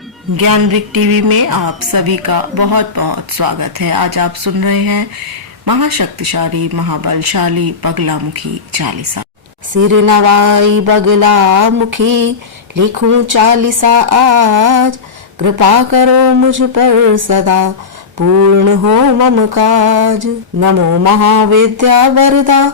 ज्ञानवृक्ष TV में आप सभी का बहुत बहुत स्वागत है। आज आप सुन रहे हैं महाशक्तिशाली महाबलशाली बगलामुखी चालीसा। सिर नवाई बगलामुखी लिखूं चालीसा आज, कृपा करो मुझ पर सदा पूर्ण हो मम काज। नमो महाविद्या वरदा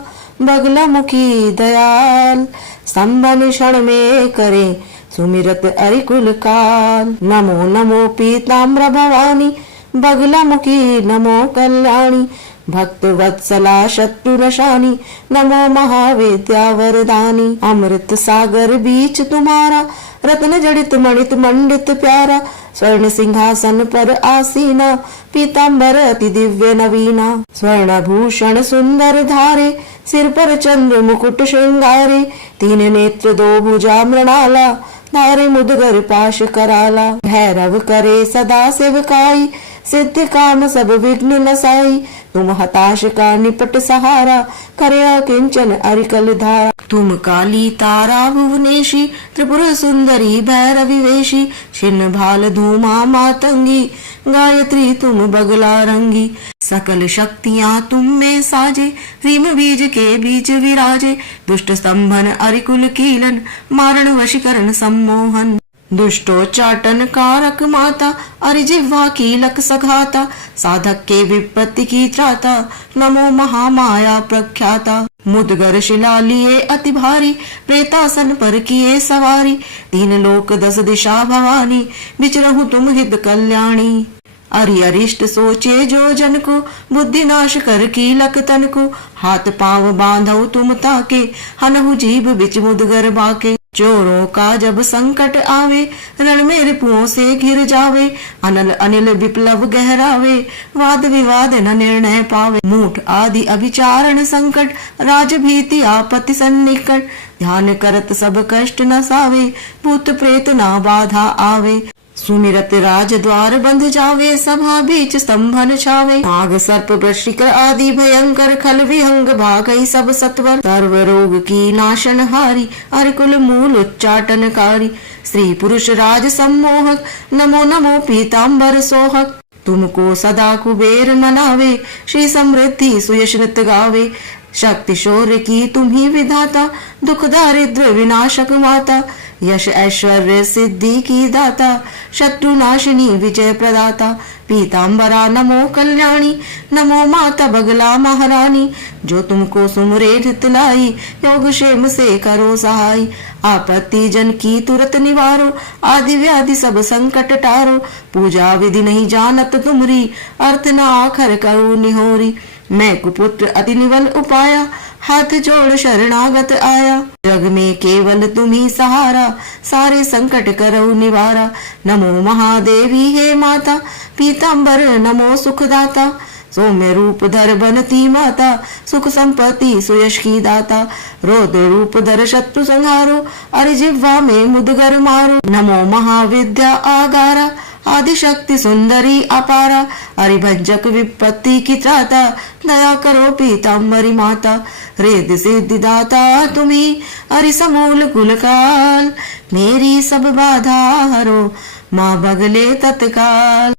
बगलामुखी दयाल, संबन क्षण में करे सुमिरत अरिकुल काल। नमो नमो पीताम्र भवानी बगलामुखी, नमो कल्याणी भक्त वत्सला शत्रुनशानी, नमो महाविद्या वरदानी। अमृत सागर बीच तुम्हारा, रत्न जड़ित मणित मंडित प्यारा, स्वर्ण सिंहासन पर आसीना, पीताम्बर अति दिव्य नवीना। स्वर्ण भूषण सुंदर धारे, सिर पर चंद्र मुकुट श्रृंगारे, तीन नेत्र दो भुजा मृणाला, धारे मुदगर पाश कराला। भैरव करे सदा सेवकाई, सिद्ध काम सब विघ्न नसाई, तुम हताश का निपट सहारा, करे किंचन अरिकल धारा। तुम काली तारा भुवनेशी, त्रिपुर सुंदरी भैरवी वेशी, छिन्न भाल धूमा मातंगी, गायत्री तुम बगला रंगी। सकल शक्तियाँ तुम में साजे, रीम बीज के बीच विराजे, दुष्ट स्तंभन अरिकुल कीलन, मारण वशीकरण सम्मोहन। दुष्टोच्चाटन कारक माता, अरिजिह्वा कीलक सघाता, साधक के विपत्ति की त्राता, नमो महामाया प्रख्याता। मुदगर शिला लिए अति भारी, प्रेतासन पर किए सवारी, तीन लोक दस दिशा भवानी, विचरहु तुम हित कल्याणी। अरि अरिष्ट सोचे जो जन को, बुद्धि नाश कर कीलक तन को, हाथ पांव बांधो तुम ताके, हनहु जीभ बिच मुदगर बाके। चोरों का जब संकट आवे, रण में रिपुओं से घिर जावे, अनल अनिल विप्लव गहरावे, वाद विवाद न निर्णय पावे। मूठ आदि अभिचारण संकट, राज भीति आपत्ति सन्निकट, ध्यान करत सब कष्ट न सावे, भूत प्रेत ना बाधा आवे। सुमिरत राज द्वार बंध जावे, सभा बीच स्तंभन छावे, नाग सर्प वृश्चिक आदि भयंकर, खल विहंग भागई सब सत्वर। सर्व रोग की नाशन हारी, अरिकुल मूल उच्चाटनकारी, स्त्री पुरुष राज सम्मोहक, नमो नमो पीताम्बर सोहक। तुमको सदा कुबेर मनावे, श्री समृद्धि सुयश नृत्य गावे, शक्ति शौर्य की तुम्ही विधाता, दुख दारिद्र विनाशक माता, यश ऐश्वर्य सिद्धि की दाता, शत्रु नाशिनी विजय प्रदाता। पीताम्बरा नमो कल्याणी, नमो माता बगला महारानी, जो तुमको सुमरे हित लाई, योग क्षेम से करो सहाय। आपत्ति जन की तुरत निवारो, आदि व्याधि सब संकट टारो, पूजा विधि नहीं जानत तुमरी, अर्थ न आखर करो निहोरी। मैं कुपुत्र अति निवल उपाया, हाथ जोड़ शरणागत आया, जग में केवल तुम्ही सहारा, सारे संकट करो निवारा। नमो महादेवी हे माता, पीताम्बर नमो सुखदाता, सौम्य रूप धर बनती माता, सुख संपत्ति सुयश की दाता। रौद्र रूप धर शत्रु संहारो, अरिजिह्वा में मुदगर मारो। नमो महाविद्या आगारा, आदिशक्ति सुंदरी अपारा, अरिभंजक विपत्ति की त्राता, दया करो पीताम्बरी माता। रेद सिद्धि दाता तुम्ही, अरि समूल कुलकाल, मेरी सब बाधा हरो, माँ बगले तत्काल।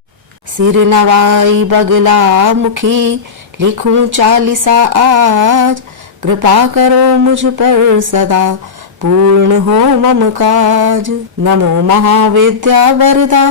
सिर नवाई बगलामुखी, लिखूं चालीसा आज, कृपा करो मुझ पर सदा पूर्ण हो मम काज। नमो महाविद्या वरदा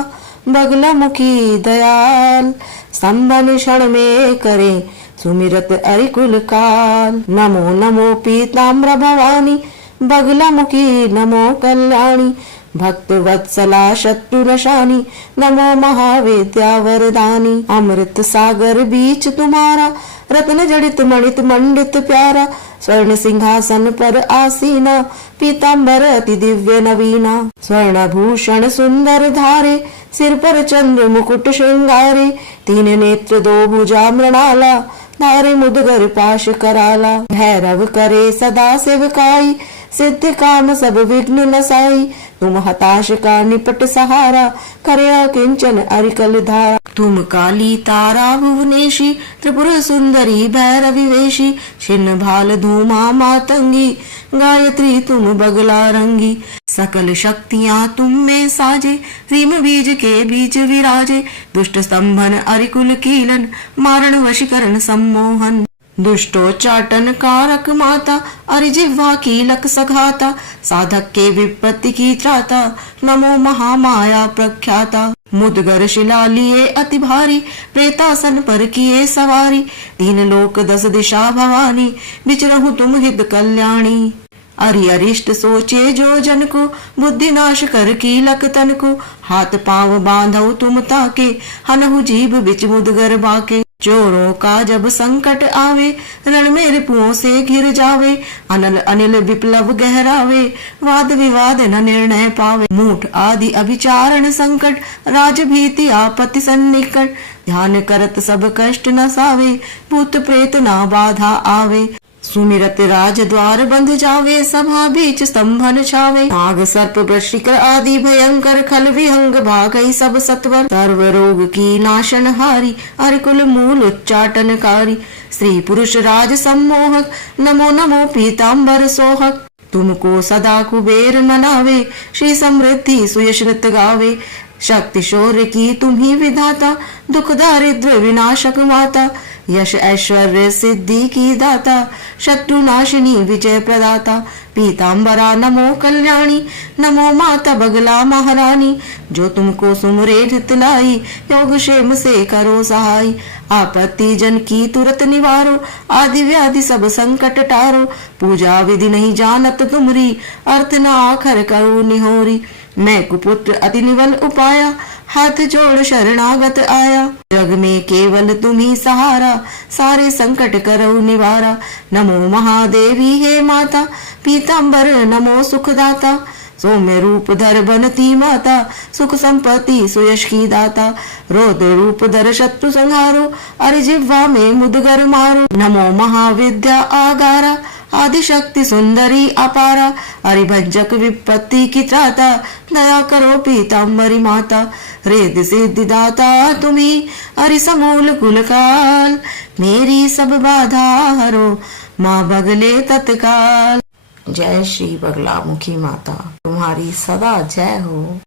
बगलामुखी दयाल, संबन क्षण में करे सुमिरत अरिकुल काल। नमो नमो पीताम्र भवानी बगलामुखी, नमो कल्याणी भक्त वत्सला शत्रुनशानी, नमो महाविद्या वरदानी। अमृत सागर बीच तुम्हारा, रत्न जड़ित मणित मंडित प्यारा, स्वर्ण सिंहासन पर आसीना, पीताम्बर अति दिव्य नवीना। स्वर्ण भूषण सुंदर धारे, सिर पर चंद्र मुकुट श्रृंगारे, तीन नेत्र दो भुजा मृणाला, धारे मुदगर पाश कराला। भैरव करे सदा सेवकाई, सिद्ध काम सब विघ्न नसाई, तुम हताश का निपट सहारा, करया किंचन अरिकल धारा। तुम काली तारा भुवनेशी, त्रिपुर सुंदरी भैरवी वेशी, छिन्न भाल धूमा मातंगी, गायत्री तुम बगला रंगी। सकल शक्तियाँ तुम में साजे, रीम बीज के बीच विराजे, दुष्ट स्तंभन अरिकुल कीलन, मारण वशीकरण सम्मोहन। दुष्टोच्चाटन कारक माता, अरिजिह्वा कीलक सघाता, साधक के विपत्ति की त्राता, नमो महामाया प्रख्याता। मुदगर शिला लिए अति भारी, प्रेतासन पर किए सवारी, तीन लोक 10 दिशा भवानी, विचरहु तुम हित कल्याणी। अरि अरिष्ट सोचे जो जन को, बुद्धि नाश कर कीलक तन को, हाथ पांव बांधो तुम ताके, हनहु जीभ बिच मुदगर बाके। चोरों का जब संकट आवे, रण में रिपुओं से घिर जावे, अनल अनिल विप्लव गहरावे, वाद विवाद न निर्णय पावे। मूठ आदि अभिचारण संकट, राज भीति आपत्ति सन्निकट, ध्यान करत सब कष्ट न सावे, भूत प्रेत ना बाधा आवे। सुमिरत राज द्वार बंध जावे, सभा बीच स्तंभन छावे, नाग सर्प वृश्चिक आदि भयंकर, खल विहंग भागई सब सत्वर। सर्व रोग की नाशन हारी, अरिकुल मूल उच्चाटनकारी, स्त्री पुरुष राज सम्मोहक, नमो नमो पीताम्बर सोहक। तुमको सदा कुबेर मनावे, श्री समृद्धि सुयश नृत्य गावे, शक्ति शौर्य की तुम ही विधाता, दुख दारिद्र विनाशक माता, यश ऐश्वर्य सिद्धि की दाता, शत्रु नाशिनी विजय प्रदाता। पीताम्बरा नमो कल्याणी, नमो माता बगला महारानी, जो तुमको सुमरे हित लाई, योग क्षेम से करो सहाय। आपत्ति जन की तुरत निवारो, आदि व्याधि सब संकट टारो, पूजा विधि नहीं जानत तुमरी, अर्थ न आखर करो निहोरी। मैं कुपुत्र अति निवल उपाया, हाथ जोड़ शरणागत आया, जग में केवल तुम ही सहारा, सारे संकट करो निवारा। नमो महादेवी हे माता, पीताम्बर नमो सुखदाता, सौम्य रूप धर बनती माता, सुख संपत्ति सुयश की दाता। रौद्र रूप धर शत्रु संहारो, अरि जिह्वा में मुदगर मारो। नमो महाविद्या आगारा, आदिशक्ति सुंदरी अपारा, अरिभंजक विपत्ति की त्राता, दया करो पीताम्बरी माता। रिद्धि सिद्धि दाता तुम्ही, अरि समूल कुलकाल, मेरी सब बाधा हरो, माँ बगले तत्काल। जय श्री बगलामुखी माता, तुम्हारी सदा जय हो।